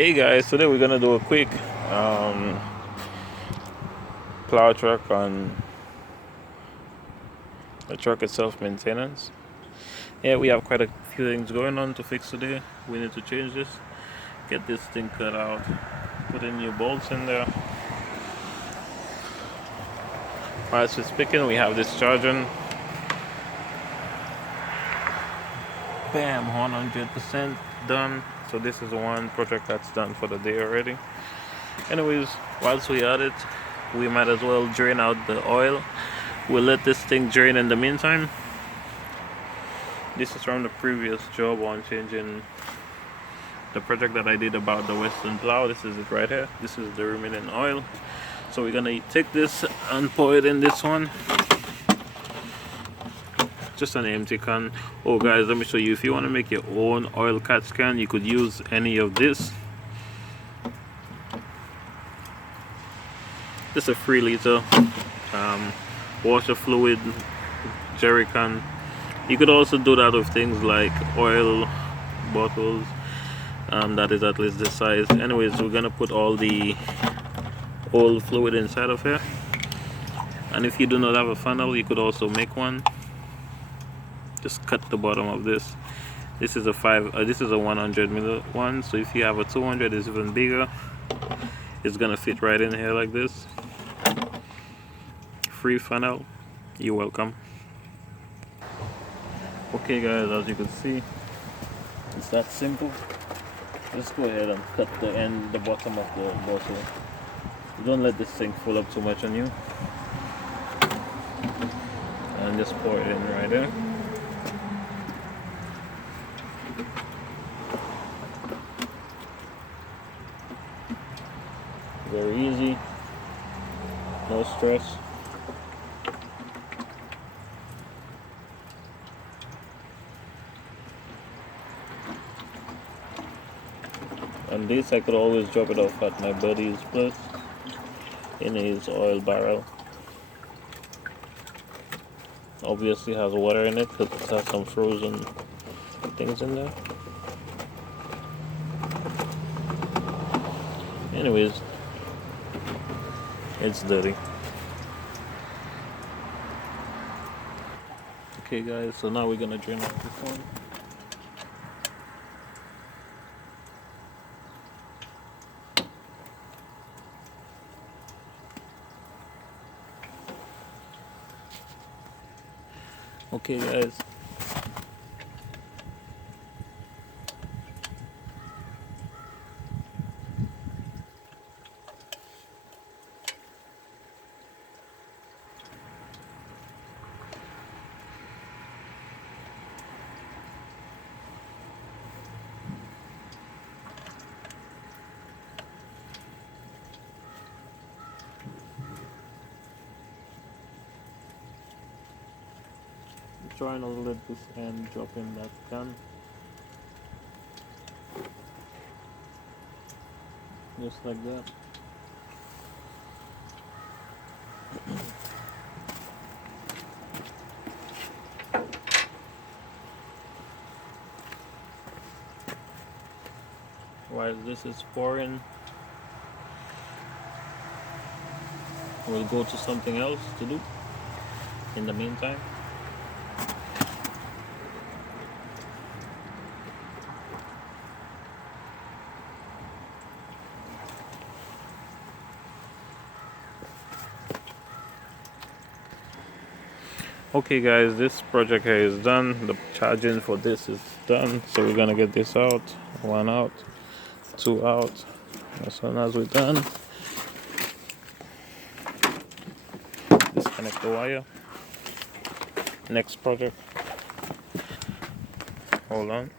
Hey guys, today we're gonna do a quick um, plow truck on the truck itself maintenance. Yeah, we have quite a few things going on to fix today. We need to change this, get this thing cut out, put in new bolts in there. Whilst we're speaking, we have this charging. Bam, 100% done. So this is one project that's done for the day already. Anyways, whilst we at it, we might as well drain out the oil. We'll let this thing drain in the meantime. This is from the previous job on changing the project that I did about the Western plow. This is it right here. This is the remaining oil. So we're gonna take this and pour it in this one. Just an empty can. Oh guys, let me show you. If you want to make your own oil catch can, you could use any of this. This is a 3 liter washer fluid jerry can. You could also do that with things like oil bottles that is at least this size. Anyways, we're gonna put all the oil fluid inside of here, and if you do not have a funnel, you could also make one. Just cut the bottom of this. This is a 100 ml one, so if you have a 200, it's even bigger. It's gonna fit right in here like this. Free funnel, you're welcome. Okay guys, as you can see, it's that simple. Just go ahead and cut the bottom of the bottle. Don't let this thing fill up too much on you, and just pour it in right there. Very easy, no stress. And this I could always drop it off at my buddy's place in his oil barrel. Obviously has water in it because it has some frozen things in there. Anyways, it's dirty. Okay guys, so now we're gonna drain off this one. Okay guys, trying to let this end drop in that can. Just like that. While this is pouring, we'll go to something else to do in the meantime. Okay guys, this project here is done. The charging for this is done, so we're gonna get this out. 1 out, 2 out. As soon as we're done, disconnect the wire. Next project, hold on.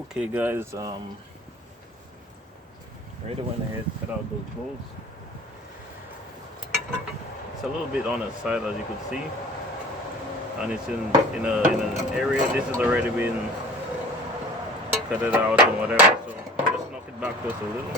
Okay guys, right went ahead, cut out those bolts. It's a little bit on the side as you could see, and it's in an area. This has already been cut it out and whatever, so just knock it back just a little.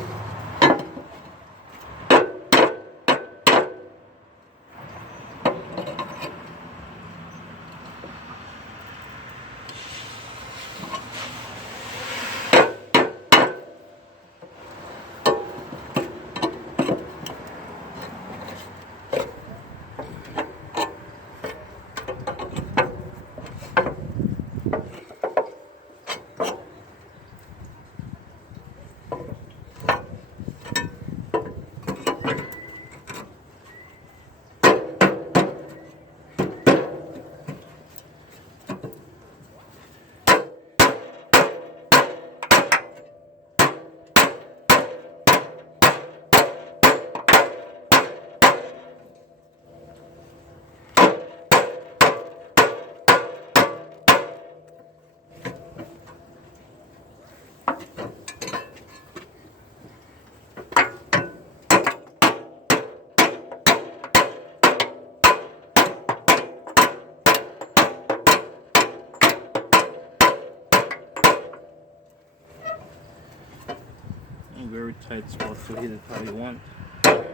Very tight spot, so hit it how you want. Okay.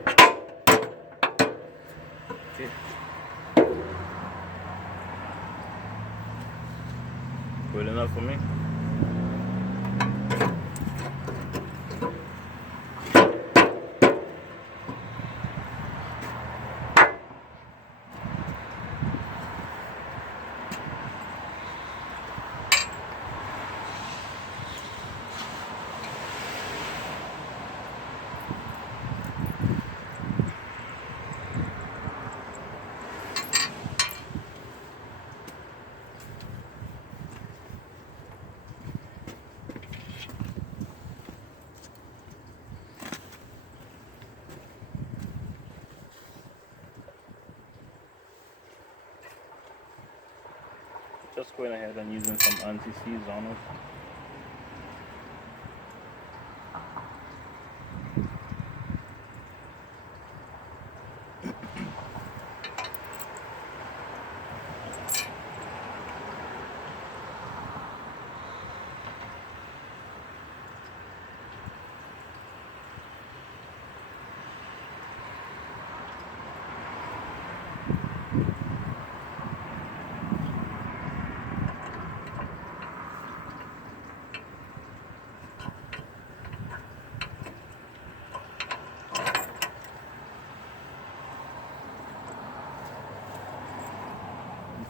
Good enough for me. Just going ahead and using some anti-seize on it.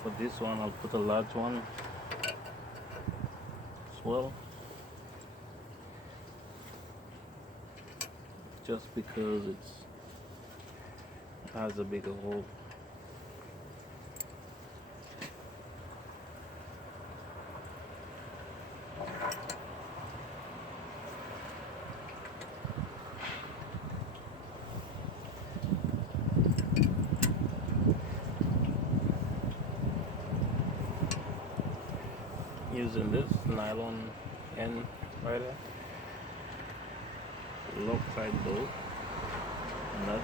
For this one, I'll put a large one as well, just because it has a bigger hole. Using this nylon end right there, Loctite bolt nut.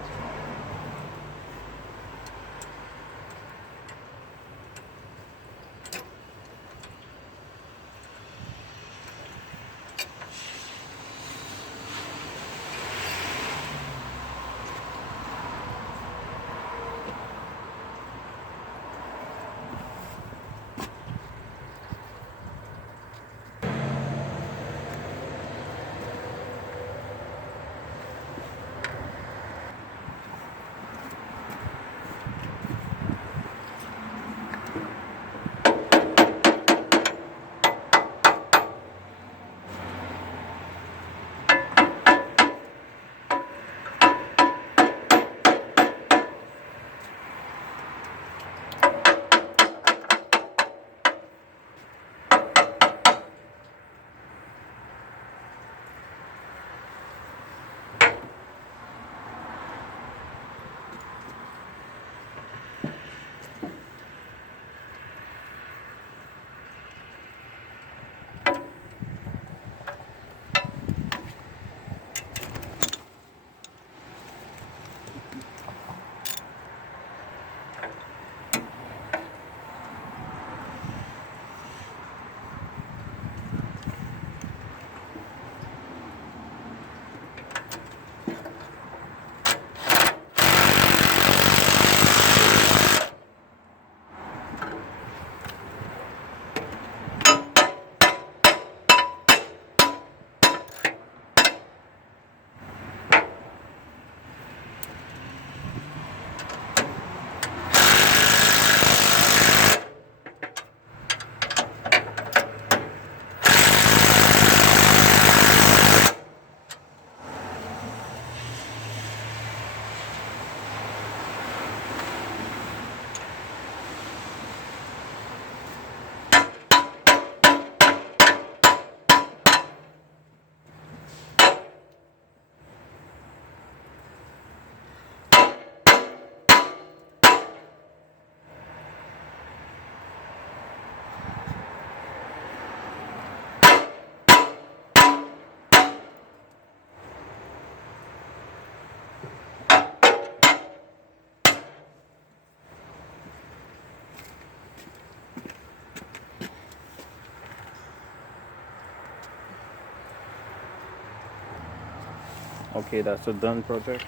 Okay, that's a done project.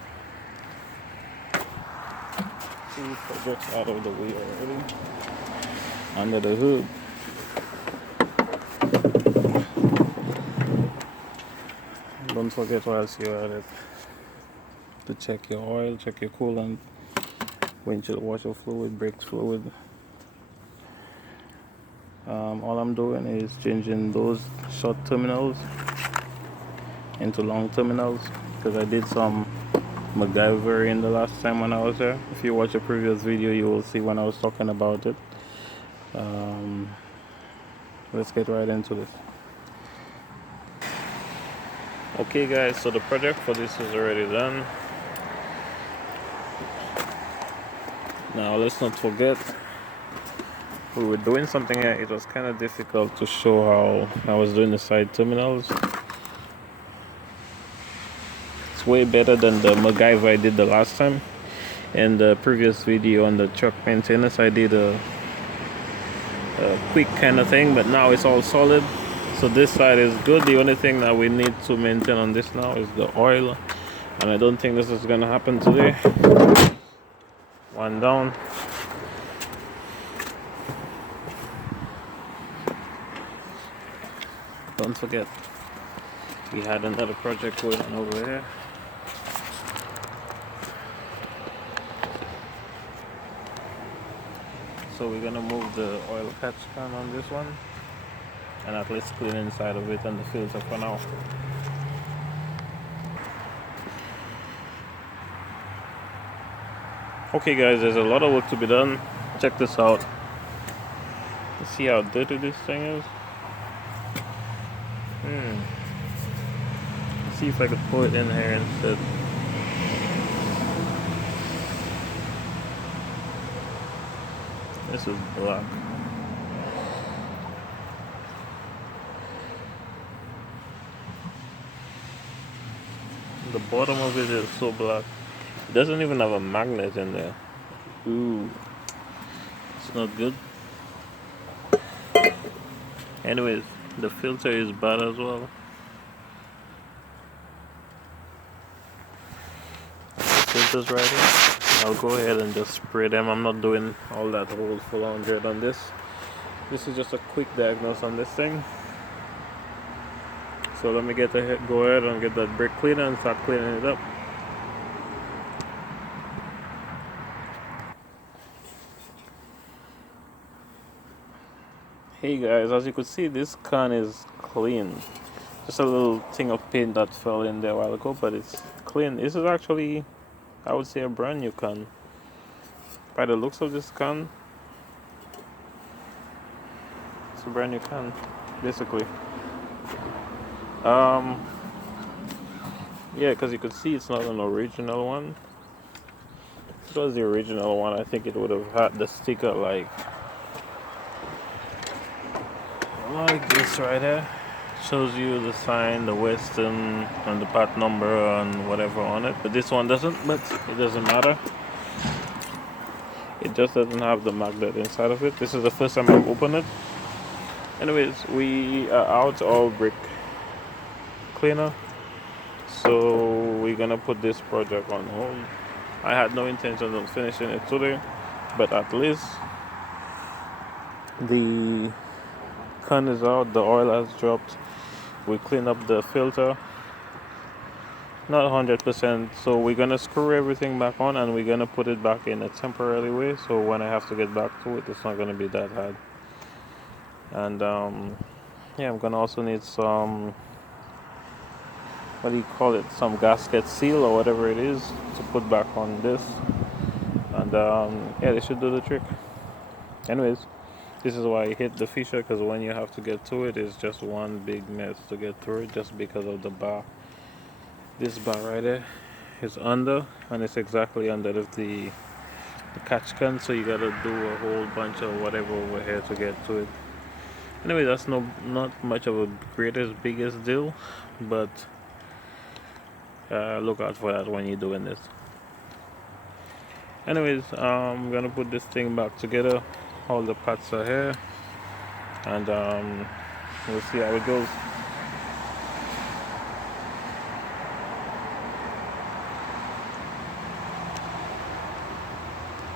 Two projects out of the way already. Under the hood. Don't forget whilst you're at it to check your oil, check your coolant, windshield washer fluid, brakes fluid. All I'm doing is changing those short terminals into long terminals because I did some MacGyvering the last time when I was there. If you watch a previous video, you will see when I was talking about it. Let's get right into this. Okay guys, so the project for this is already done. Now let's not forget, we were doing something here. It was kind of difficult to show how I was doing the side terminals. It's way better than the MacGyver I did the last time. In the previous video on the truck maintenance, I did a quick kind of thing, but now it's all solid. So this side is good. The only thing that we need to maintain on this now is the oil, and I don't think this is gonna happen today. One down. Don't forget, we had another project going on over here. So we're gonna move the oil catch can on this one and at least clean inside of it and the filter for now. Okay guys, there's a lot of work to be done. Check this out. You see how dirty this thing is? Let's see if I could pull it in here instead. This is black. The bottom of it is so black. It doesn't even have a magnet in there. Ooh, it's not good. Anyways, the filter is bad as well. The filters right here. I'll go ahead and just spray them. I'm not doing all that whole full 100 on this. This is just a quick diagnosis on this thing. So let me go ahead and get that brake cleaner and start cleaning it up. Hey guys, as you could see, this can is clean. Just a little thing of paint that fell in there a while ago, but it's clean. This is actually, I would say, a brand new can. By the looks of this can, it's a brand new can, basically. Yeah, because you could see it's not an original one. If it was the original one, I think it would have had the sticker like this right here. Shows you the sign, the Western, and the part number and whatever on it. But this one doesn't, but it doesn't matter. It just doesn't have the magnet inside of it. This is the first time I've opened it. Anyways, we are out all brake cleaner, so we're gonna put this project on hold. I had no intention of finishing it today, but at least the can is out, the oil has dropped. We clean up the filter, not 100%, so we're gonna screw everything back on and we're gonna put it back in a temporary way, so when I have to get back to it, it's not gonna be that hard. And yeah, I'm gonna also need some, what do you call it, some gasket seal or whatever it is to put back on this. And yeah, they should do the trick. Anyways, this is why I hit the feature, because when you have to get to it, it's just one big mess to get through it, just because of the bar. This bar right there is under, and it's exactly under the catch can, so you gotta do a whole bunch of whatever over here to get to it. Anyway, that's not much of a biggest deal, but look out for that when you're doing this. Anyways, I'm gonna put this thing back together. All the parts are here, and we'll see how it goes.